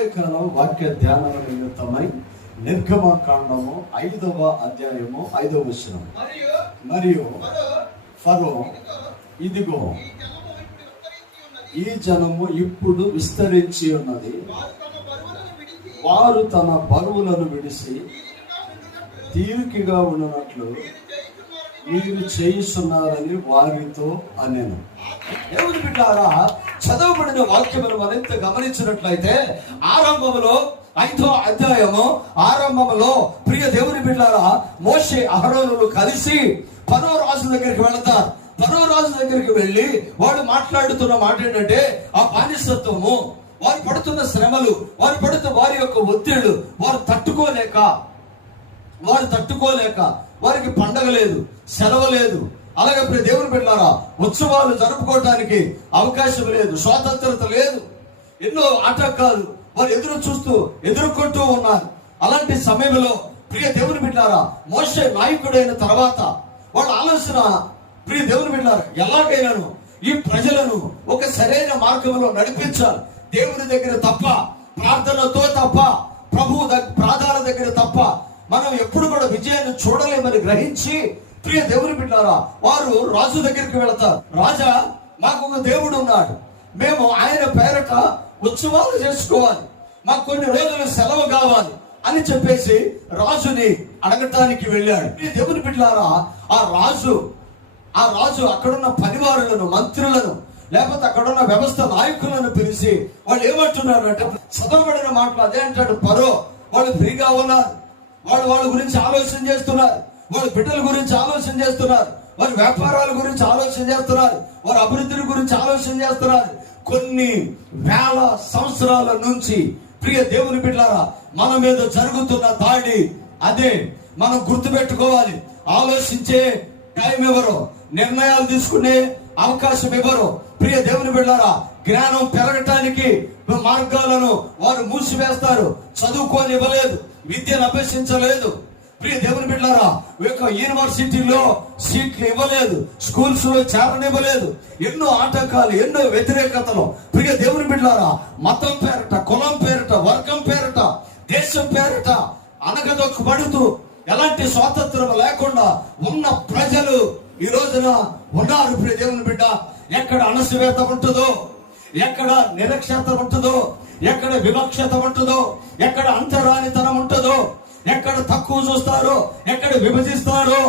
ఉదయకాలం వాక్య ధ్యానం నిమిత్తమై నిర్గమకాండము 5వ అధ్యాయము 5వ వచనం. మరియు ఫరో, ఇదిగో ఈ జనము ఇప్పుడు విస్తరించి ఉన్నది, వారు తమ బరువులను విడిసి తీరికగా ఉన్నట్లు మీరు చేయిస్తున్నారని వారితో అనెను. దేవుని బిడ్డారా, చదవబడిన వాక్యమును మరింత గమనించినట్లయితే ఆరంభంలో 5వ అధ్యాయము ఆరంభంలో ప్రియ దేవుని బిడ్డారా, మోషే అహరోనులు కలిసి ఫరో రాజు దగ్గరికి వెళతారు. ఫరో రాజు దగ్గరికి వెళ్ళి వాడు మాట్లాడుతున్న మాట ఏంటంటే, ఆ బానిసత్వము, వారు పడుతున్న శ్రమలు, వారి యొక్క ఒత్తిళ్లు వారు తట్టుకోలేక వారికి పండగ లేదు, సెలవు లేదు. అలాగే ప్రియ దేవుని బిడ్డలారా, ఉత్సవాలు జరుపుకోవడానికి అవకాశం లేదు, స్వాతంత్రత లేదు, ఎన్నో ఆటంకాలు వారు ఎదుర్కొంటూ ఉన్నారు. అలాంటి సమయంలో ప్రియ దేవుని బిడ్డలారా, మోషే నాయకుడైన తర్వాత వాళ్ళ ఆలోచన, ప్రియ దేవుని బిడ్డలారా, ఎలాగైనాను ఈ ప్రజలను ఒక సరైన మార్గంలో నడిపించాలి. దేవుని దగ్గర తప్ప, ప్రార్థనతో తప్ప, ప్రభు ప్రార్థన దగ్గర తప్ప మనం ఎప్పుడు కూడా విజయాన్ని చూడలేమని గ్రహించి ప్రియ దేవుని బిడ్డలారా, వారు రాజు దగ్గరికి వెళతారు. రాజా, మాకు ఒక దేవుడు ఉన్నాడు, మేము ఆయన పేరట ఉత్సవాలు చేసుకోవాలి, మాకు కొన్ని రోజులు సెలవు కావాలి అని చెప్పేసి రాజుని అడగటానికి వెళ్ళాడు. ప్రియ దేవుని బిడ్డలారా, ఆ రాజు అక్కడున్న పనివారులను, మంత్రులను, లేకపోతే అక్కడున్న వ్యవస్థ నాయకులను పిలిచి వాళ్ళు ఏమంటున్నారు అంటే, చదవబడిన మాటలు అదే అంటాడు. ఫరో, వాళ్ళు ఫ్రీగా ఉన్నారు, వాళ్ళ గురించి ఆలోచన చేస్తున్నారు, వాళ్ళ బిడ్డల గురించి ఆలోచన చేస్తున్నారు, వారి వ్యాపారాల గురించి ఆలోచన చేస్తున్నారు, వారి అభివృద్ధి గురించి ఆలోచన చేస్తున్నారు. కొన్ని వేల సంవత్సరాల నుంచి ప్రియ దేవుని బిడ్డలారా, మన మీద జరుగుతున్న దాడి అదే. మనం గుర్తుపెట్టుకోవాలి, ఆలోచించే టైం ఎవరో, నిర్ణయాలు తీసుకునే అవకాశం ఎవరో. ప్రియ దేవుని బిడ్డలారా, జ్ఞానం పెరగటానికి మార్గాలను వారు మూసివేస్తారు. చదువుకోనివ్వలేదు, విద్యను అభ్యసించలేదు. ప్రియ దేవుని బిడ్డలారా, యూనివర్సిటీలో సీట్లు ఇవ్వలేదు, స్కూల్స్ లో చేరనివ్వలేదు. ఎన్నో ఆటంకాలు, ఎన్నో వ్యతిరేకతలు. ప్రియ దేవుని బిడ్డలారా, మతం పేరట, కులం పేరట, వర్గం పేరట, దేశం పేరట అనగదొక్కబడుతూ ఎలాంటి స్వాతంత్రం లేకుండా ఉన్న ప్రజలు ఈ రోజున ఉన్నారు. ప్రియ దేవుని బిడ్డ, ఎక్కడ అణసివేత ఉంటుందో, ఎక్కడ నిరక్షత ఉంటుందో, ఎక్కడ వివక్షత ఉంటుందో, ఎక్కడ అంతరానితనం ఉంటుందో, ఎక్కడ తక్కువ చూస్తారో, ఎక్కడ విభజిస్తారో,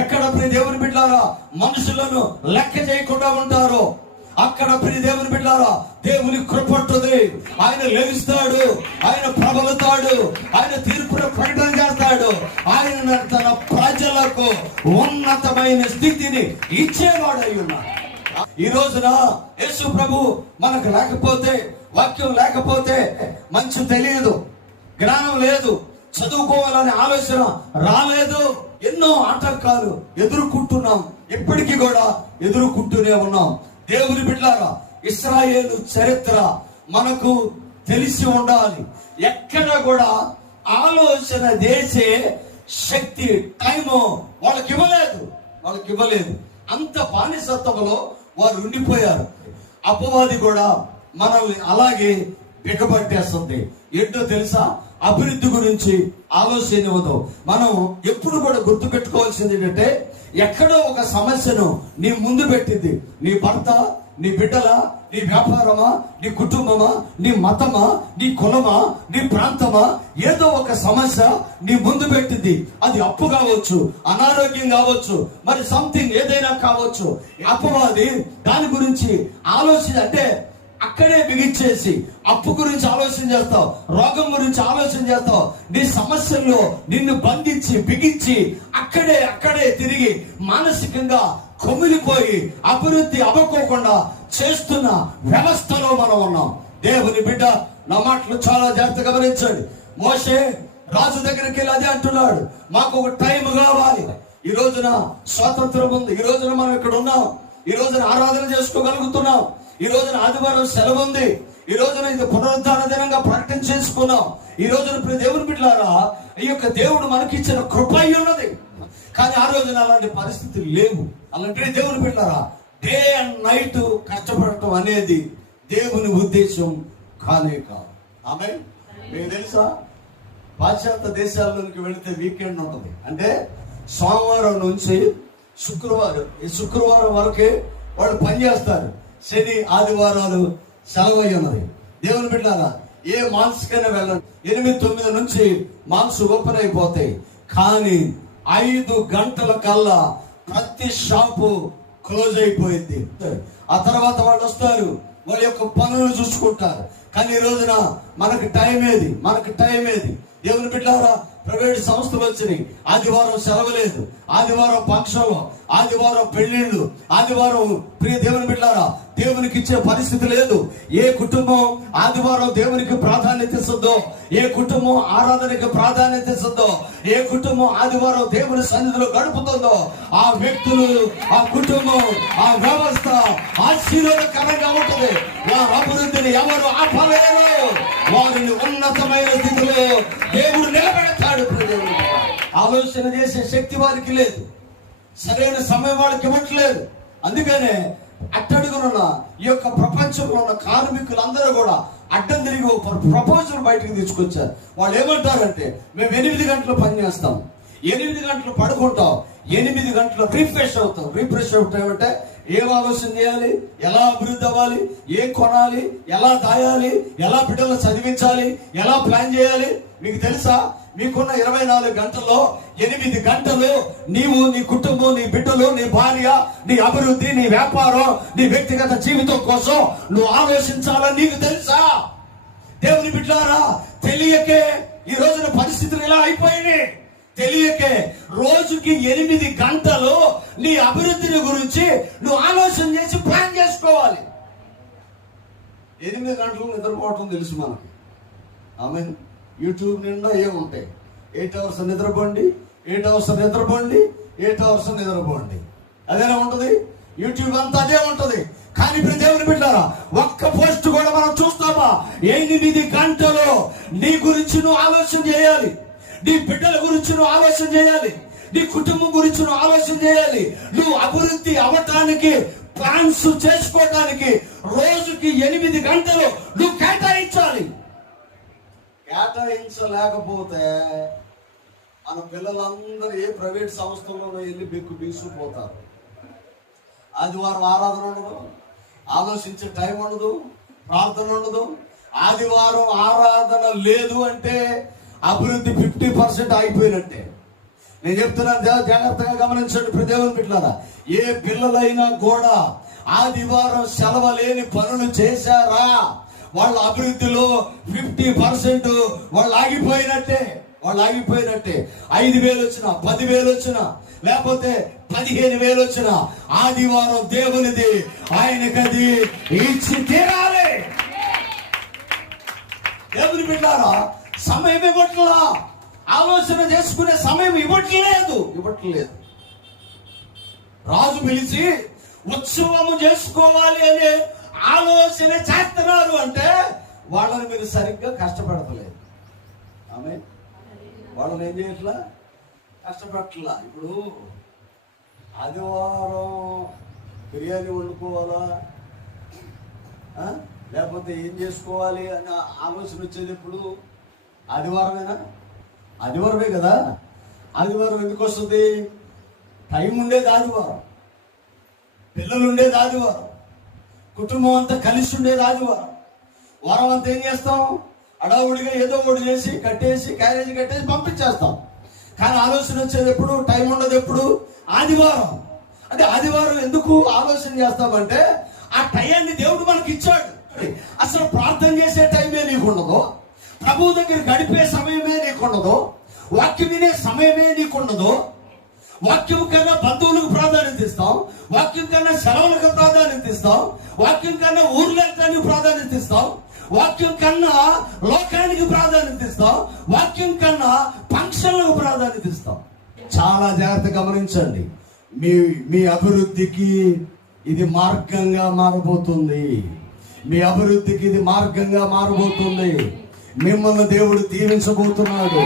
ఎక్కడ ప్రియ దేవుని బిడ్డలారా మనుషులను లెక్క చేయకుండా ఉంటారో, అక్కడ ప్రియ దేవుని బిడ్డలారా దేవుని కృప ఉంటుంది. ఆయన లభిస్తాడు, ఆయన ప్రబలుతాడు, ఆయన తీర్పును ప్రకటన చేస్తాడు. ఆయన తన ప్రజలకు ఉన్నతమైన స్థితిని ఇచ్చేవాడై ఉన్నాడు. ఈ రోజున యేసు ప్రభు మనకు లేకపోతే, వాక్యం లేకపోతే మంచి తెలియదు, జ్ఞానం లేదు, చదువుకోవాలనే ఆలోచన రాలేదు. ఎన్నో ఆటంకాలు ఎదుర్కొంటున్నాం, ఎప్పటికీ కూడా ఎదుర్కొంటూనే ఉన్నాం. దేవుని బిడ్డలారా, ఇశ్రాయేలు చరిత్ర మనకు తెలిసి ఉండాలి. ఎక్కడ కూడా ఆలోచన చేసే శక్తి, టైము వాళ్ళకి ఇవ్వలేదు. అంత బానిసత్వంలో వారు ఉండిపోయారు. అపవాది కూడా మనల్ని అలాగే బిగబట్టేస్తుంది. ఏంటో తెలుసా, అభివృద్ధి గురించి ఆలోచన ఇవ్వదు. మనం ఎప్పుడు కూడా గుర్తు పెట్టుకోవాల్సింది ఏంటంటే, ఎక్కడో ఒక సమస్యను నీ ముందు పెట్టింది. నీ భర్త, నీ బిడ్డలా, నీ వ్యాపారమా, నీ కుటుంబమా, నీ మతమా, నీ కులమా, నీ ప్రాంతమా, ఏదో ఒక సమస్య నీ ముందు పెట్టింది. అది అప్పు కావచ్చు, అనారోగ్యం కావచ్చు, మరి సంథింగ్ ఏదైనా కావచ్చు. అపవాది దాని గురించి ఆలోచన అంటే అక్కడే బిగించేసి అప్పు గురించి ఆలోచన చేస్తావు, రోగం గురించి ఆలోచన చేస్తావు, నీ సమస్యల్లో నిన్ను బంధించి బిగించి అక్కడే తిరిగి మానసికంగా కొమిలిపోయి అభివృద్ధి అవ్వకోకుండా చేస్తున్న వ్యవస్థలో మనం ఉన్నాం. దేవుని బిడ్డ, నా మాటలు చాలా జాగ్రత్తగా గమనించండి. మోషే రాజు దగ్గరికి వెళ్ళి అదే అంటున్నాడు, మాకు ఒక టైం కావాలి. ఈ రోజున స్వాతంత్రం ఉంది, ఈ రోజున మనం ఇక్కడ ఉన్నాం, ఈ రోజున ఆరాధన చేసుకోగలుగుతున్నాం, ఈ రోజున ఆదివారం సెలవు ఉంది, ఈ రోజున ఇది పునరుద్ధాన దినంగా ప్రకటన చేసుకున్నాం. ఈ రోజున ప్రియ దేవుని బిడ్డలారా, ఈ యొక్క దేవుడు మనకిచ్చిన కృప ఉన్నది. కానీ ఆ రోజున అలాంటి పరిస్థితులు లేవు. అలాంటి దేవుని బిడ్డలారా, డే అండ్ నైట్ కష్టపడటం అనేది దేవుని ఉద్దేశం కానే కాదు. ఆమె మీకు తెలుసా, పాశ్చాత్య దేశాల్లోకి వెళితే వీకెండ్ ఉంటుంది. అంటే సోమవారం నుంచి శుక్రవారం వరకే వాళ్ళు పనిచేస్తారు. శని ఆదివారాలు సెలవు అయి ఉన్నది. దేవుని బిడ్డలారా, ఏ మాల్స్ కైనా వెళ్ళండి, 8-9 నుంచి మాల్స్ ఓపెన్ అయిపోతాయి. కానీ 5 గంటల కల్లా ప్రతి షాపు క్లోజ్ అయిపోయింది. ఆ తర్వాత వాళ్ళు వస్తారు, వాళ్ళ యొక్క పనులు చూసుకుంటారు. కానీ ఈ రోజున మనకి టైం ఏది? దేవుని బిడ్డలారా, ప్రైవేట్ సంస్థలు వచ్చినాయి. ఆదివారం సెలవు లేదు, ఆదివారం ఫంక్షన్లు, ఆదివారం పెళ్లిళ్ళు, ఆదివారం ప్రియ దేవుని బిడ్డలారా దేవునికి ఇచ్చే పరిస్థితి లేదు. ఏ కుటుంబం ఆదివారం దేవునికి ప్రాధాన్యత ఇస్తుందో, ఏ కుటుంబం ఆరాధనకి ప్రాధాన్యత ఇస్తుందో, ఏ కుటుంబం ఆదివారం దేవుని సన్నిధిలో గడుపుతుందో ఆ వ్యక్తులు, ఆ కుటుంబం, ఆ వ్యవస్థ ఆశీర్వాదకరంగా ఉంటుంది. వారి అభివృద్ధిని ఎవరు ఆపలేరు. వారిని ఉన్నతమైన స్థితిలో దేవుడు నిలబెడతాడు. ఆలోచన చేసే శక్తి వారికి లేదు, సరైన సమయం వాళ్ళకి ఇవ్వట్లేదు. అందుకనే అట్టడుగునున్న ఈ యొక్క ప్రపంచంలో ఉన్న కార్మికులందరూ కూడా అడ్డం తిరిగి ప్రపోజల్ బయటకు తీసుకొచ్చారు. వాళ్ళు ఏమంటారంటే, మేము 8 గంటలు పని చేస్తాం, 8 గంటలు పడుకుంటాం, 8 గంటలు రిఫ్రెష్ అవుతామంటే ఏం ఆలోచన చేయాలి, ఎలా అభివృద్ధి అవ్వాలి, ఏం కొనాలి, ఎలా దాయాలి, ఎలా బిడ్డలు చదివించాలి, ఎలా ప్లాన్ చేయాలి. మీకు తెలుసా, మీకున్న 24 గంటల్లో 8 గంటలు నీవు, నీ కుటుంబం, నీ బిడ్డలు, నీ భార్య, నీ అభివృద్ధి, నీ వ్యాపారం, నీ వ్యక్తిగత జీవితం కోసం నువ్వు ఆలోచించాలని నీకు తెలుసా? దేవుని బిడ్డలారా, తెలియకే ఈ రోజున పరిస్థితులు ఇలా అయిపోయినాయి. తెలియకే రోజుకి 8 గంటలు నీ అభివృద్ధిని గురించి నువ్వు ఆలోచన చేసి ప్లాన్ చేసుకోవాలి. 8 గంటలు నిద్రపోవటం తెలుసు మనకి. ఆమె యూట్యూబ్ నిండా ఏముంటాయి, 8 అవర్స్ నిద్రపోండి, 8 అవర్స్ నిద్రపోండి, 8 అవర్స్ నిద్రపోండి, అదేనా ఉంటుంది. యూట్యూబ్ అంతా అదే ఉంటుంది. కానీ ఇప్పుడు దేవుని బిడ్డలారా, ఒక్క పోస్ట్ కూడా మనం చూస్తామా? 8 గంటలు నీ గురించి నువ్వు ఆలోచన చేయాలి, నీ బిడ్డల గురించి నువ్వు ఆలోచన చేయాలి, నీ కుటుంబం గురించి నువ్వు ఆలోచన చేయాలి. నువ్వు అభివృద్ధి అవ్వటానికి, ప్లాన్స్ చేసుకోవటానికి రోజుకి 8 గంటలు నువ్వు కేటాయించాలి. కేటాయించలేకపోతే మన పిల్లలందరూ ఏ ప్రైవేట్ సంస్థల్లోనూ వెళ్ళి బిగుసిపోతారు. ఆదివారం ఆరాధన ఉండదు, ఆలోచించే టైం ఉండదు, ప్రార్థన ఉండదు. ఆదివారం ఆరాధన లేదు అంటే అభివృద్ధి 50% అయిపోయినట్టే. నేను చెప్తున్నాను, జాగ్రత్తగా గమనించండి దేవుని బిడ్డలారా. ఏ పిల్లలైనా కూడా ఆదివారం సెలవు లేని పనులు చేశారా, వాళ్ళ అభివృద్ధిలో 50% వాళ్ళు ఆగిపోయినట్టే. 5,000 వచ్చినా, 10,000 వచ్చినా, లేకపోతే 15,000 వచ్చినా ఆదివారం దేవునిది, ఆయనకది ఇచ్చి తీరాలి. దేవుని బిడ్డారా, సమయం ఇవ్వట్లా, ఆలోచన చేసుకునే సమయం ఇవ్వట్లేదు. రాజు పిలిచి ఉత్సవము చేసుకోవాలి అనే ఆలోచన చేస్తున్నారు అంటే వాళ్ళని మీరు సరిగ్గా కష్టపడతలేదు. ఆమె వాళ్ళని ఏం చేయట్లా, కష్టపడట్లా. ఇప్పుడు ఆదివారం బిర్యానీ వండుకోవాలా, లేకపోతే ఏం చేసుకోవాలి అన్న ఆలోచన వచ్చేది ఎప్పుడు? ఆదివారమే కదా. ఆదివారం ఎందుకు వస్తుంది? టైం ఉండేది ఆదివారం, పిల్లలు ఉండేది ఆదివారం, కుటుంబం అంతా కలిసి ఉండేది ఆదివారం. వారం అంతా ఏం చేస్తాం? అడావుడిగా ఏదో ఒకటి చేసి కట్టేసి, క్యారేజీ కట్టేసి పంపించేస్తాం. కానీ ఆలోచన వచ్చేది ఎప్పుడు? టైం ఉండదు ఎప్పుడు? ఆదివారం. అంటే ఆదివారం ఎందుకు ఆలోచన చేస్తామంటే ఆ టైంని దేవుడు మనకి ఇచ్చాడు. అసలు ప్రార్థన చేసే టైమే నీకుండదు, ప్రభు దగ్గర గడిపే సమయమే నీకుండదు, వాక్యం వినే సమయమే నీకుండదు. వాక్యం కన్నా బంధువులకు ప్రాధాన్యత ఇస్తాం, వాక్యం కన్నా సెలవులకు ప్రాధాన్యత ఇస్తాం, వాక్యం కన్నా ఊర్లు వెళ్తానికి ప్రాధాన్యత ఇస్తాం, వాక్యం కన్నా లోకానికి ప్రాధాన్యత ఇస్తాం, వాక్యం కన్నా ఫంక్షన్లకు ప్రాధాన్యత ఇస్తాం. చాలా జాగ్రత్త గమనించండి. మీ అభివృద్ధికి ఇది మార్గంగా మారబోతుంది. మీ అభివృద్ధికి ఇది మార్గంగా మారబోతుంది. మిమ్మల్ని దేవుడు దీవించబోతున్నాడు,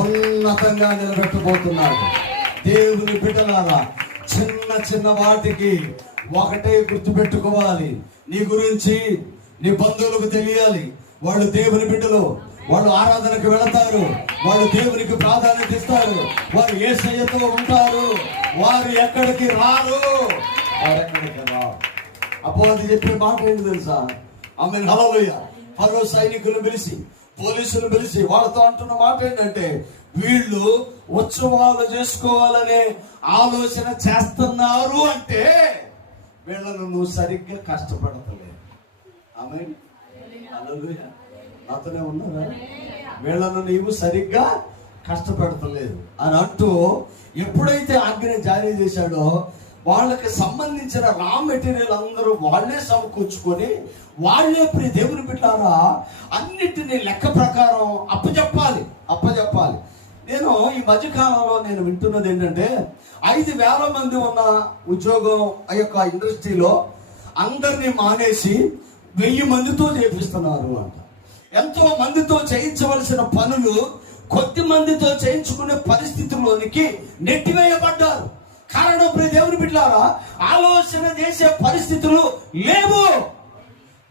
ఉన్నతంగా నిలబెట్టబోతున్నాడు. దేవుని బిడ్డలారా, చిన్న వాటికి ఒకటే గుర్తుపెట్టుకోవాలి. నీ గురించి నీ బంధువులకు తెలియాలి, వాళ్ళు దేవుని బిడ్డలు, వాళ్ళు ఆరాధనకు వెళతారు, వాళ్ళు దేవునికి ప్రాధాన్యత ఇస్తారు, వారు యేసయ్యతో ఉంటారు, వారు ఎక్కడికి రారు, వారు ఎక్కడికి రారు. అపవాది చెప్పే మాట ఏంటి తెలుసా? ఆమె హల్లెలూయా. ఫరో సైనికులను పిలిచి, పోలీసులు పిలిచి వాళ్ళతో అంటున్న మాట ఏంటంటే, వీళ్ళు ఉత్సవాలు చేసుకోవాలనే ఆలోచన చేస్తున్నారు అంటే వీళ్ళను నువ్వు సరిగ్గా కష్టపడతలేదు. ఆమె హల్లెలూయా. నాతోనే ఉన్నారా? వీళ్ళను నీవు సరిగ్గా కష్టపెడతలేదు అని అంటూ ఎప్పుడైతే ఆజ్ఞ జారీ చేశాడో వాళ్ళకి సంబంధించిన రా మెటీరియల్ అందరూ వాళ్ళే సమకూర్చుకొని వాళ్ళే దేవుని బిడ్డలారా అన్నిటినీ లెక్క ప్రకారం అప్పచెప్పాలి. నేను ఈ మధ్యకాలంలో నేను వింటున్నది ఏంటంటే 5,000 మంది ఉన్న ఉద్యోగం ఆ యొక్క ఇండస్ట్రీలో అందరినీ మానేసి 1000 మందితో చేపిస్తున్నారు అంట. ఎంతో మందితో చేయించవలసిన పనులు కొద్ది మందితో చేయించుకునే పరిస్థితుల్లోనికి నెట్టివేయబడ్డారు. కారణం దేవుని బిడ్డలారా ఆలోచన చేసే పరిస్థితులు లేవు.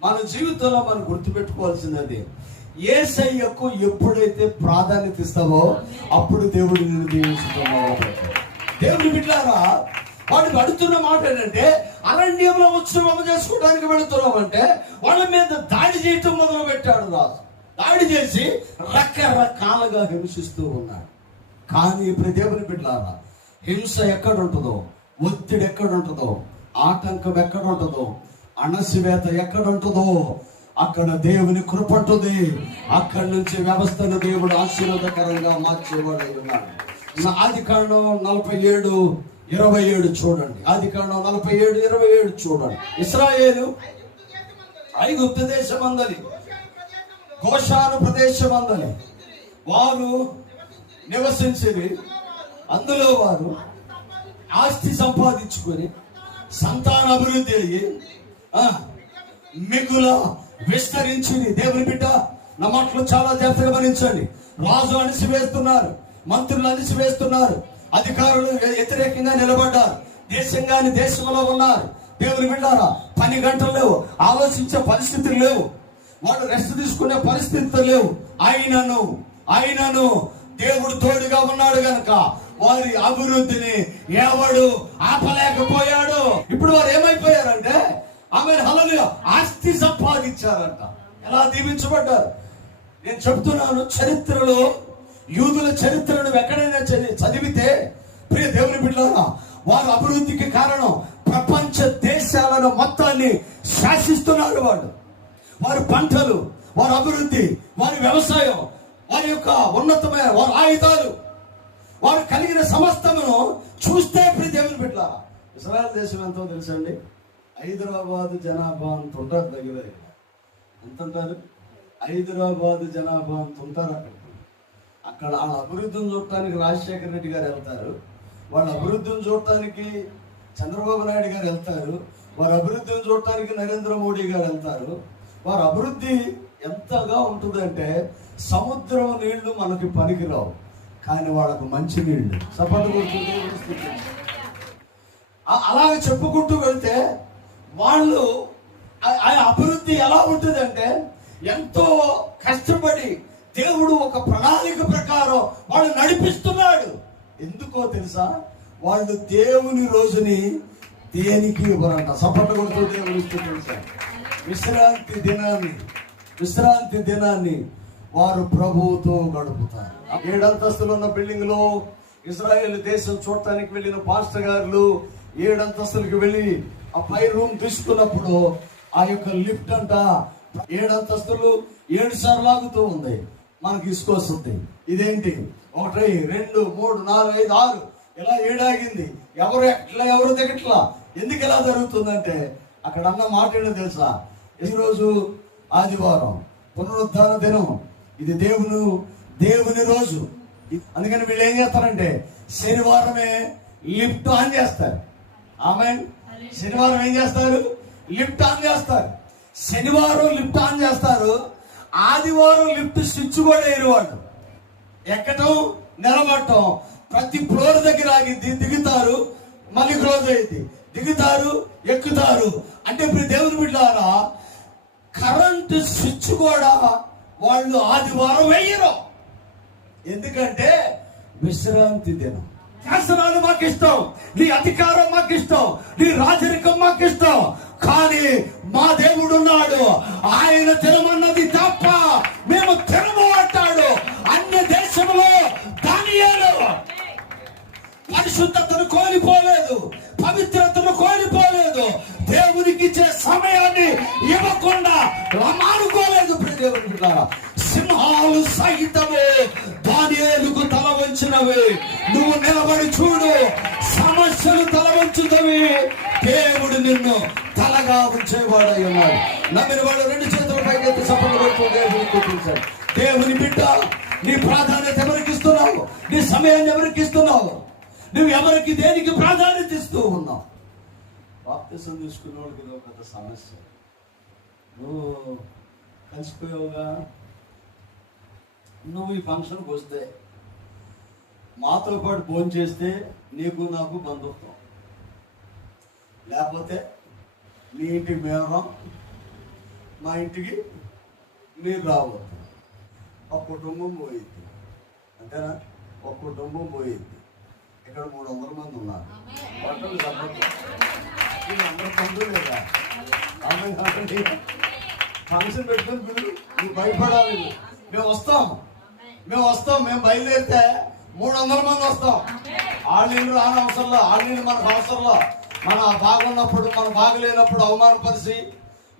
మన జీవితంలో మనం గుర్తుపెట్టుకోవాల్సినది, యేసయ్యకు ఎప్పుడైతే ప్రాధాన్యత ఇస్తావో అప్పుడు దేవుడు నిన్ను దీవించుతున్నావు. దేవుని బిడ్డలారా వాడు అడుగుతున్న మాట ఏంటంటే, అరణ్యంలో ఉత్సవం చేసుకోవడానికి వెళుతున్నామంటే వాళ్ళ మీద దాడి చేయటం మొదలు పెట్టాడు రాజు. దాడి చేసి రకరకాలుగా హింసిస్తూ ఉన్నాడు. కానీ ఇప్పుడు దేవుని బిడ్డలారా హింస ఎక్కడ ఉంటుందో, ఒత్తిడి ఎక్కడ ఉంటుందో, ఆటంకం ఎక్కడ ఉంటుందో, అణసివేత ఎక్కడ ఉంటుందో అక్కడ దేవుని కృప ఉంటుంది. అక్కడి నుంచి వ్యవస్థను దేవుడు ఆశీర్వాదకరంగా మార్చేవాడు ఉన్నాడు. ఆదికాండం 47:27 చూడండి. ఆదికాండం 47:27 చూడండి. ఇశ్రాయేలు ఐగుప్తు దేశమందలి, గోషాను ప్రదేశమందలి వారు నివసించేది. అందులో వారు ఆస్తి సంపాదించుకొని సంతాన అభివృద్ధి అయ్యి మిగుల విస్తరించింది. దేవుని బిడ్డ నా మాటలు చాలా జాగ్రత్తగా గమనించండి. రాజు అణిసివేస్తున్నారు, మంత్రులు అణిసివేస్తున్నారు, అధికారులు వ్యతిరేకంగా నిలబడ్డారు, దేశంగాని దేశంలో ఉన్నారు. దేవుని బిడ్డారా పని గంటలు లేవు, ఆలోచించే పరిస్థితులు లేవు, వాళ్ళు రెస్ట్ తీసుకునే పరిస్థితులు లేవు. అయినను దేవుడు తోడుగా ఉన్నాడు గనక వారి అభివృద్ధిని ఎవడు ఆపలేకపోయాడు. ఇప్పుడు వారు ఏమైపోయారంటే ఆమె హల్లెలూయా ఆస్తి సంపాదించారంట. ఎలా దీవించబడ్డారు నేను చెప్తున్నాను. చరిత్రలో యూదుల చరిత్రను ఎక్కడైనా చదివితే ప్రియ దేవుని బిడ్డలారా వారి అభివృద్ధికి కారణం ప్రపంచ దేశాలను మొత్తాన్ని శాసిస్తున్నారు వారి పంటలు, వారి అభివృద్ధి, వారి వ్యవసాయం, వారి యొక్క ఉన్నతమైన వారి ఆయుధాలు, వారు కలిగిన సమస్తమును చూస్తే ప్రియ దేవుని బిడ్డలారా ఇశ్రాయేల్ దేశం ఎంతో తెలుసండి. హైదరాబాద్ జనాభా అంత ఉంటారు. దగ్గర ఎంత ఉంటారు? హైదరాబాద్ జనాభా అంత ఉంటారు. అక్కడ వాళ్ళ అభివృద్ధిని చూడటానికి రాజశేఖర రెడ్డి గారు వెళ్తారు, వాళ్ళ అభివృద్ధిని చూడటానికి చంద్రబాబు నాయుడు గారు వెళ్తారు, వారి అభివృద్ధిని చూడటానికి నరేంద్ర మోడీ గారు వెళ్తారు. వారి అభివృద్ధి ఎంతగా ఉంటుందంటే సముద్రం నీళ్లు మనకి పనికిరావు, కానీ వాళ్ళకు మంచి నీళ్లు అలాగే చెప్పుకుంటూ వెళ్తే వాళ్ళు ఆ అభివృద్ధి ఎలా ఉంటుందంటే ఎంతో కష్టపడి దేవుడు ఒక ప్రణాళిక ప్రకారం వాళ్ళు నడిపిస్తున్నాడు. ఎందుకో తెలుసా? వాళ్ళు దేవుని రోజుని దేనికి ఇవ్వరంట. సపట్ల కొడుతూ దేవుని తెలుసా విశ్రాంతి దినాన్ని వారు ప్రభువుతో గడుపుతారు. 7 అంతస్తులు ఉన్న బిల్డింగ్ లో ఇజ్రాయెల్ దేశం చూడటానికి వెళ్ళిన పాస్టర్ గారు 7 అంతస్తులకు వెళ్ళి ఆ పై రూమ్ తీసుకున్నప్పుడు ఆ యొక్క లిఫ్ట్ అంట 7 అంతస్తులు 7 సార్లు లాగుతూ ఉంది. మనకి ఇసుకొస్తుంది. ఇదేంటి 1 2 3 4 5 6 ఇలా 7 ఆగింది. ఎవరు దిగట్లా. ఎందుకు ఎలా జరుగుతుందంటే అక్కడ అన్న మాట ఏంటో తెలుసా? ఈరోజు ఆదివారం పునరుద్ధాన దినం, ఇది దేవుని రోజు. అందుకని వీళ్ళు ఏం చేస్తారంటే శనివారమే లిఫ్ట్ ఆన్ చేస్తారు. ఆమేన్. శనివారం ఏం చేస్తారు? లిఫ్ట్ ఆన్ చేస్తారు. శనివారం లిఫ్ట్ ఆన్ చేస్తారు, ఆదివారం లిఫ్ట్ స్విచ్ కూడా వేయరు. వాళ్ళు ఎక్కటం నిలబడటం ప్రతి ఫ్లోర్ దగ్గర ఆగింది, దిగుతారు, మళ్ళీ క్లోజ్ అయింది, దిగుతారు, ఎక్కుతారు. అంటే ఇప్పుడు దేవుని బిడ్డలారా కరెంట్ కరెంటు స్విచ్ కూడా వాళ్ళు ఆదివారం వేయరు. ఎందుకంటే విశ్రాంతి దినం. శాసనాలు మాకు ఇష్టం, నీ అధికారం మాకు ఇష్టం, నీ రాజరికం మాకు ఇష్టం, కానీ మా దేవుడు ఉన్నాడు, ఆయన తినమన్నది తప్ప మేము తినము అంటాడు. అన్ని దేశంలో దానియేలు పరిశుద్ధతను కోల్పోలేదు, పవిత్రతను కోల్పోలేదు, దేవునికి ఇచ్చే సమయాన్ని ఇవ్వకుండా మానుకోలేదు. దేవునికి సింహాలు సహితము దానియేలుకు తల వంచినవి. నువ్వు నిలబడి చూడు, సమస్యలు తల వంచుతవి, దేవుడు నిన్ను తలగా ఉంచేవాడై ఉన్నాడు. నమ్మిన వాడు రెండు చేతుల పైకి సఫలం పడుతూ దేవుడిని చూపించాడు. దేవుని బిడ్డ, నీ ప్రాధాన్యత ఎవరికి ఇస్తున్నావు? నీ సమయాన్ని ఎవరికి ఇస్తున్నావు? నువ్వు ఎవరికి దేనికి ప్రాధాన్యత ఇస్తూ ఉన్నావు? బాప్తిసం తీసుకున్న వాళ్ళకి ఇది ఒక పెద్ద సమస్య. నువ్వు కలిసిపోయావుగా, నువ్వు ఈ ఫంక్షన్కి వస్తే మాతో పాటు భోజనం చేస్తే నీకు నాకు బంధుత్వం, లేకపోతే మీ ఇంటికి మేము మా ఇంటికి మీరు రావద్దు. ఒక కుటుంబం పోయిద్ది, అంతేనా? ఒక కుటుంబం పోయిద్ది. ఇక్కడ 300 మంది ఉన్నారు, అందరూ బంధువులేదా? ఫంక్షన్ పెట్టుకుని పిల్లలు నువ్వు భయపడాలి. మేము వస్తాం, మేము బయలుదేరితే 300 మంది వస్తాం. ఆళ్ళీళ్ళు రాని అవసరంలో, ఆళ్ళీళ్ళు మనకు అవసరంలో. మన బాగున్నప్పుడు, మనం బాగలేనప్పుడు అవమానపరిచి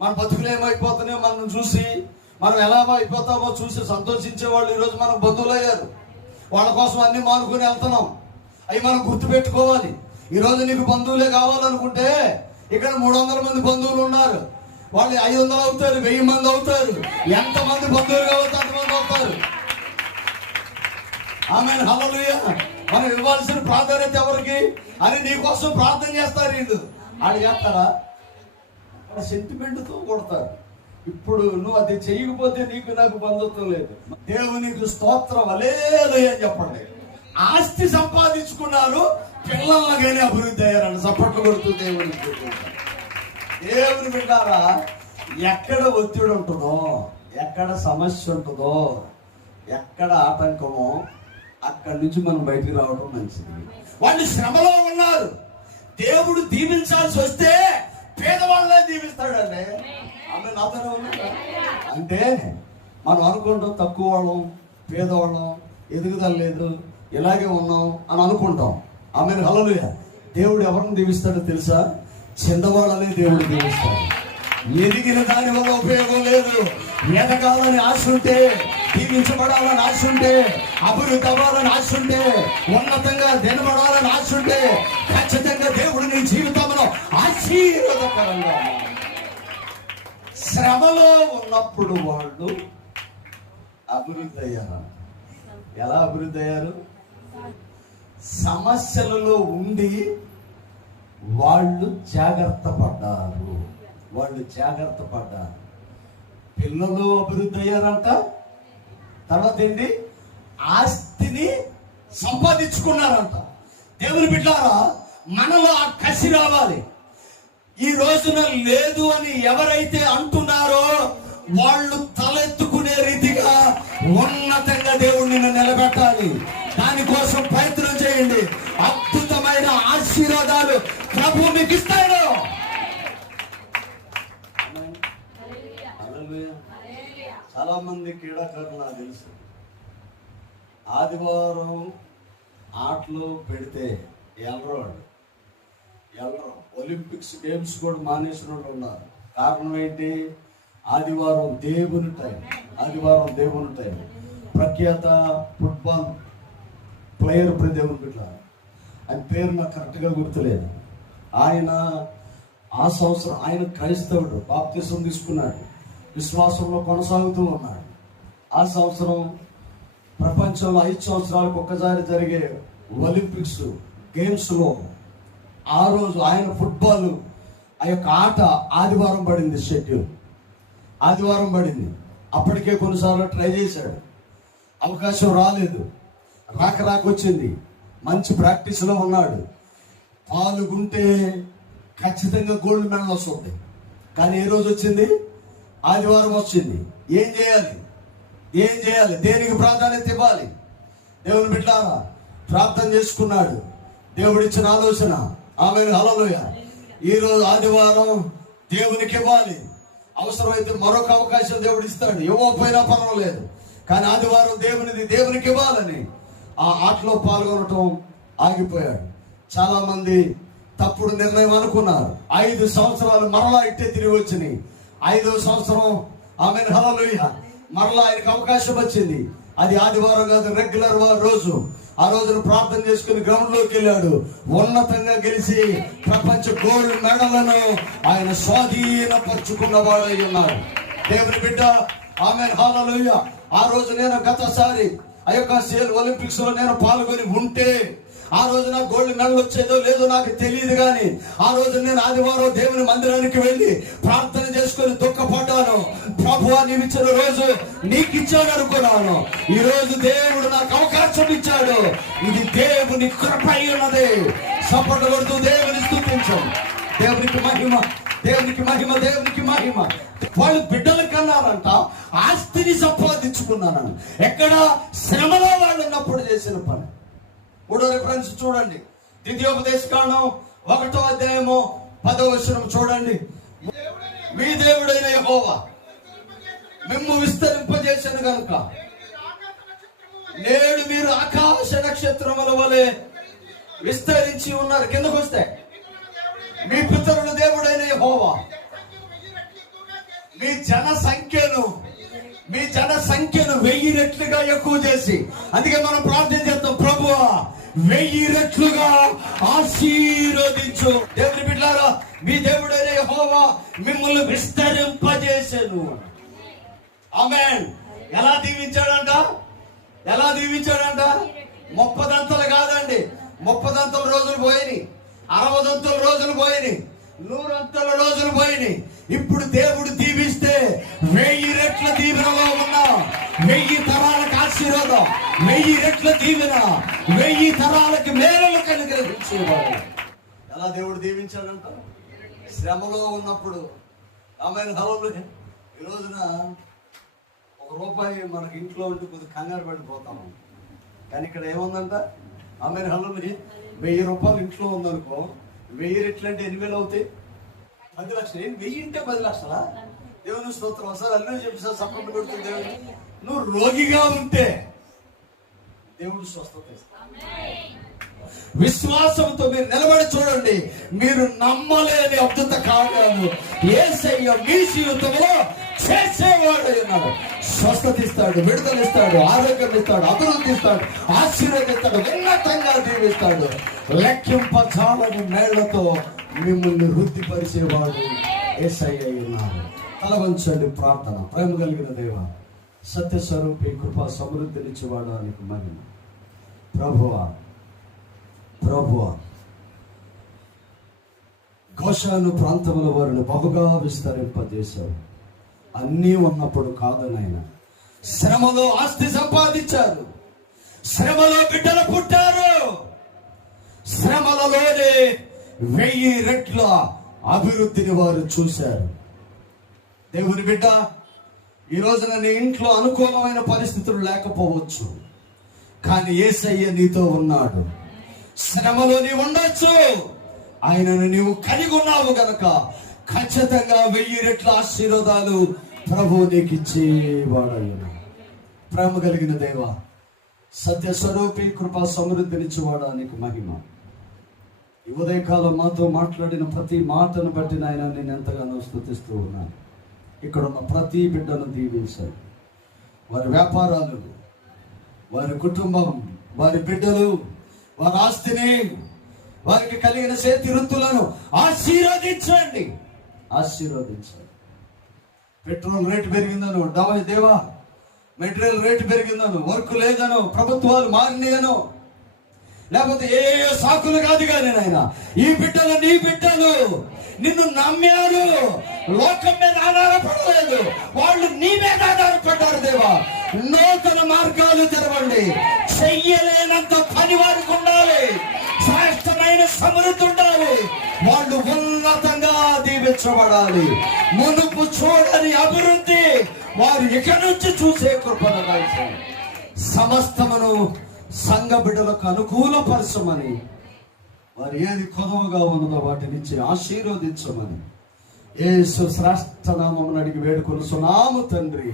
మన బతుకులు ఏమైపోతున్నాయో మనం చూసి మనం ఎలా అయిపోతామో చూసి సంతోషించే వాళ్ళు ఈరోజు మనకు బంధువులు అయ్యారు. వాళ్ళ కోసం అన్ని మానుకుని వెళ్తున్నాం. అవి మనం గుర్తుపెట్టుకోవాలి. ఈరోజు నీకు బంధువులే కావాలనుకుంటే ఇక్కడ 300 మంది బంధువులు ఉన్నారు. వాళ్ళు 500 అవుతారు, 1000 మంది అవుతారు. ఎంతమంది బంధువులు కావచ్చు అంతమంది అవుతారు. ఆమేన్, హల్లెలూయా. మనం ఇవ్వాల్సిన ప్రాధాన్యత ఎవరికి అని నీ కోసం ప్రార్థన చేస్తారు. వీళ్ళు వాళ్ళు చేస్తారా? సెంటిమెంట్తో కొడతారు. ఇప్పుడు నువ్వు అది చేయకపోతే నీకు నాకు బంధుత్వం లేదు. దేవునికి స్తోత్రం, హల్లెలూయా అని చెప్పండి. ఆస్తి సంపాదించుకున్నారు, పిల్లలగానే అభివృద్ధి అయ్యారని చప్పట్లు కొడుతూ దేవుని బిడ్డారా, ఎక్కడ ఒత్తిడి ఉంటుందో, ఎక్కడ సమస్య ఉంటుందో, ఎక్కడ ఆటంకమో అక్కడి నుంచి మనం బయటికి రావడం మంచిది. వాళ్ళు శ్రమలో ఉన్నారు, దేవుడు దీవించాల్సి వస్తే పేదవాళ్ళే దీవిస్తాడండి. ఆమె నాతోనే ఉన్నాడు. అంటే మనం అనుకుంటాం తక్కువ వాళ్ళం, పేదవాళ్ళం, ఎదుగుదల లేదు, ఇలాగే ఉన్నాం అని అనుకుంటాం. ఆమె హల్లెలూయా. దేవుడు ఎవరిని దీవిస్తాడో తెలుసా? చిన్నవాళ్ళనే దేవుడు దీవిస్తాడు. ఎదిగిన దాని వల్ల ఉపయోగం లేదు. ఎదగాలని ఆశ ఉంటే, దీవించబడాలని ఆశ ఉంటే, అభివృద్ధి అవ్వాలని ఆశ ఉంటే, ఉన్నతంగా నిలబడాలని ఆశ ఉంటే ఖచ్చితంగా దేవుడు నీ జీవితంలో ఆశీర్వాదకరంగా. శ్రమలో ఉన్నప్పుడు వాళ్ళు అభివృద్ధి అయ్యారు. ఎలా అభివృద్ధి అయ్యారు? సమస్యలలో ఉండి వాళ్ళు జాగ్రత్త పడ్డారు. పిల్లలు అభివృద్ధి అయ్యారంట. తర్వాత ఏంటి? ఆస్తిని సంపాదించుకున్నారంట. దేవుని బిడ్డారా, మనలో ఆ కసి రావాలి. ఈ రోజున లేదు అని ఎవరైతే అంటున్నారో వాళ్ళు తలెత్తుకునే రీతిగా ఉన్నతంగా దేవుడు నిన్ను నిలబెట్టాలి. దానికోసం ప్రయత్నం చేయండి. అద్భుతమైన ఆశీర్వాదాలు ప్రభు మీకు ఇస్తాడు. చాలా మంది క్రీడాకారులు నాకు తెలుసు, ఆదివారం ఆటలు పెడితే ఎల్లరు ఒలింపిక్స్ గేమ్స్ కూడా మానేసిన వాళ్ళు ఉన్నారు. కారణం ఏంటి? ఆదివారం దేవుని టైం. ప్రఖ్యాత ఫుట్బాల్ ప్లేయర్ దేవుని బిడ్డ, ఆయన పేరు నాకు కరెక్ట్గా గుర్తులేదు. ఆయన ఆ సంవత్సరం ఆయన క్రైస్తవుడు, బాప్తిసం తీసుకున్నాడు, విశ్వాసంలో కొనసాగుతూ ఉన్నాడు. ఆ సంవత్సరం ప్రపంచంలో 5 సంవత్సరాలకు ఒక్కసారి జరిగే ఒలింపిక్స్ గేమ్స్లో ఆ రోజు ఆయన ఫుట్బాల్ ఆ యొక్క ఆట ఆదివారం పడింది. షెడ్యూల్ ఆదివారం పడింది. అప్పటికే కొన్నిసార్లు ట్రై చేశాడు, అవకాశం రాలేదు. రాకొచ్చింది. మంచి ప్రాక్టీస్లో ఉన్నాడు. పాల్గొంటే ఖచ్చితంగా గోల్డ్ మెడల్ వస్తుంది. కానీ ఏ రోజు వచ్చింది? ఆదివారం వచ్చింది, ఏం చేయాలి? దేనికి ప్రాధాన్యత ఇవ్వాలి? దేవుని బిడ్డలారా, ప్రార్థన చేసుకున్నాడు, దేవుడిచ్చిన ఆలోచన. ఆమేన్, హల్లెలూయా. ఈరోజు ఆదివారం దేవునికి ఇవ్వాలి. అవసరమైతే మరొక అవకాశం దేవుడు ఇస్తాడు, ఇవ్వకపోయినా పర్వాలేదు, కానీ ఆదివారం దేవునికి ఇవ్వాలని ఆ ఆటలో పాల్గొనటం ఆగిపోయాడు. చాలా మంది తప్పుడు నిర్ణయం అనుకున్నారు. 5 సంవత్సరాలు మరలా ఇట్టే తిరిగి వచ్చినాయి. 5వ సంవత్సరం ఆమేన్, హల్లెలూయా, మరలా ఆయనకు అవకాశం వచ్చింది. అది ఆదివారం కాదు, రెగ్యులర్ రోజు. ఆ రోజును ప్రార్థన చేసుకుని గ్రౌండ్ లోకి వెళ్ళాడు. ఉన్నతంగా గెలిచి ప్రపంచ గోల్డ్ మెడలను ఆయన స్వాధీనపరుచుకున్నవాడై ఉన్నాడు. దేవుని బిడ్డ, ఆమేన్, హల్లెలూయా. ఆ రోజు నేను గతసారి ఆ యొక్క సేల్ ఒలింపిక్స్ లో నేను పాల్గొని ఉంటే ఆ రోజు నాకు గోల్డ్ మెడల్ వచ్చేదో లేదో నాకు తెలియదు, కానీ ఆ రోజు నేను ఆదివారం దేవుని మందిరానికి వెళ్ళి ప్రార్థన చేసుకుని దుఃఖపడ్డాను. ప్రభువా, నీవు ఇచ్చిన రోజు నీకు ఇచ్చాడు అనుకున్నాను. ఈ రోజు దేవుడు నాకు అవకాశం ఇచ్చాడు. ఇది దేవుని కృప ఉన్నది. సపోర్ట్ కొడుతూ దేవుని స్తుతించం. దేవునికి మహిమ, దేవునికి మహిమ, దేవునికి మహిమ. వాళ్ళు బిడ్డలు కన్నారంట, ఆస్తిని సంపాదించుకున్నాను. ఎక్కడ? శ్రమలో వాళ్ళు ఉన్నప్పుడు చేసిన పని. 3వ రిఫరెన్స్ చూడండి, ద్వితీయోపదేశకాండం 1వ అధ్యాయము 10వ వచనం చూడండి. మీ దేవుడైన యెహోవా మిమ్ము విస్తరింపజేసెను గనుక నేడు మీరు ఆకాశ నక్షత్రముల వలె విస్తరించి ఉన్నారు. కిందకు వస్తే, మీ పితరుల దేవుడైన యెహోవా మీ జన సంఖ్యను 1000 రెట్లుగా ఎక్కువ చేసి, అందుకే మనం ప్రార్థన చేస్తాం, ప్రభువా 1000 రెట్లుగా ఆశీర్వదించు. దేవుని బిడ్డలారా, మీ దేవుడైన యెహోవా మిమ్మల్ని విస్తరింపజేసెను. ఆమేన్. ఎలా దీవించాడంట? 30 దంతలు కాదండి, 30 దంతల రోజులు పోయినాయి, 60 దంతల రోజులు పోయినాయి, 100 అంతల రోజులు పోయినాయి. ఇప్పుడు దేవుడు దీవిస్తే 1000 రెట్ల దీవెనలో ఉన్నా, 1000 తరాలకు ఆశీర్వాదం, 1000 రెట్ల దీవెన, 1000 తరాలకు మేలు కలిగించేవాడు. ఎలా దేవుడు దీవించాడంట? శ్రమలో ఉన్నప్పుడు. ఆమేన్, హల్లెలూయా. ఈ రోజున ₹1 మనకి ఇంట్లో ఉంటే కొద్దిగా కంగారు పడిపోతాము, కానీ ఇక్కడ ఏముందంట? ఆమేన్, హల్లెలూయా. ₹1000 ఇంట్లో ఉందనుకో, 1000 రెట్లు అంటే 8,000 అవుతాయి. 10 లక్షలు. 1000 అంటే 10 లక్షలా? దేవుని స్తోత్రం. ఒకసారి అల్లు చెప్పి సార్ సపోర్ట్ కొడుతుంది దేవుని. నువ్వు రోగిగా ఉంటే దేవుడు స్వస్థత ఇస్తాడు. విశ్వాసంతో మీరు నిలబడి చూడండి, మీరు నమ్మలేని అద్భుత కార్యాలు యేసయ్య మీ జీవితంలో చేసేవాడు ఉన్నాడు. స్వస్థత ఇస్తాడు, విడుదల ఇస్తాడు, ఆరోగ్యం ఇస్తాడు, అభివృద్ధి ఇస్తాడు, ఆశీర్వదిస్తాడు, ఉన్నతంగా దీవిస్తాడు. లెక్కింపజాలని మేళ్లతో మిమ్మల్ని వృద్ధిపరిచేవాడు యేసయ్య ఉన్నాడు. తల వంచండి, ప్రార్థన. ప్రేమ కలిగిన దేవ, సత్యస్వరూపి, కృపా సమృద్ధినిచ్చేవాడు నీకు మహిమ. ప్రభువా, గోషాను ప్రాంతముల వారిని బహుగా విస్తరింపజేశావు. అన్నీ ఉన్నప్పుడు కాదు నాయనా, శ్రమలో ఆస్తి సంపాదించారు, శ్రమలో బిడ్డలు పుట్టారు, శ్రమలలోనే 1000 రెట్ల అభివృద్ధిని వారు చూశారు. దేవుని బిడ్డ, ఈ రోజున నీ ఇంట్లో అనుకూలమైన పరిస్థితులు లేకపోవచ్చు, కానీ యేసయ్య నీతో ఉన్నాడు. శ్రమలో నీవు ఉండొచ్చు, ఆయనను నీవు కలిగి ఉన్నావు గనక ఖచ్చితంగా 1000 రెట్ల ఆశీర్వాదాలు ప్రభు నీకు ఇచ్చేవాడు. ప్రేమ కలిగిన దేవ, సత్య స్వరూపి, కృపా సమృద్ధినిచ్చేవాడా నీకు మహిమ. ఈ ఉదయకాలం మాతో మాట్లాడిన ప్రతి మాటను బట్టి నాయన నేను ఎంతగానో స్తుతిస్తూ ఉన్నాను. ఇక్కడ ఉన్న ప్రతి బిడ్డను దీవించాలి. వారి వ్యాపారాలు, వారి కుటుంబం, వారి బిడ్డలు, వారి ఆస్తిని, వారికి కలిగిన చేతి వృత్తులను ఆశీర్వదించండి. పెట్రోల్ రేటు పెరిగిందను, దేవా మెటీరియల్ రేటు పెరిగిందను, వర్క్ లేదను, ప్రభుత్వాలు మారినాయను, లేకపోతే ఏ సాకులు కాదు కానీ నాయన, ఈ బిడ్డలు నీ బిడ్డలు నిన్ను నమ్మారు, లోకం మీద ఆధారపడలేదు, వాళ్ళు నీ మీద ఆధారపడ్డారు. దేవా, నూతన మార్గాలు తెరవండి. చెయ్యలేనంత పని వారికి ఉండాలి, శ్రేష్టమైన సమృద్ధి ఉండాలి. వాళ్ళు ఉన్నతంగా దీవె దీవించబడాలి. మునుపు చూడని అభివృద్ధి వారు ఇక నుంచి చూసే కృపను దయచేయండి. సమస్తమును సంఘ బిడ్డలకు అనుకూలపరచమని, వారు ఏది కొదవగా ఉన్నదో వాటినిచ్చి ఆశీర్వదించమని యేసు శ్రేష్ఠ నామమున అడిగి వేడుకొనుచున్నాము తండ్రి.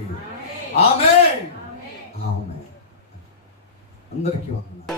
ఆమేన్. ఆమేన్. అందరికీ వందనాలు.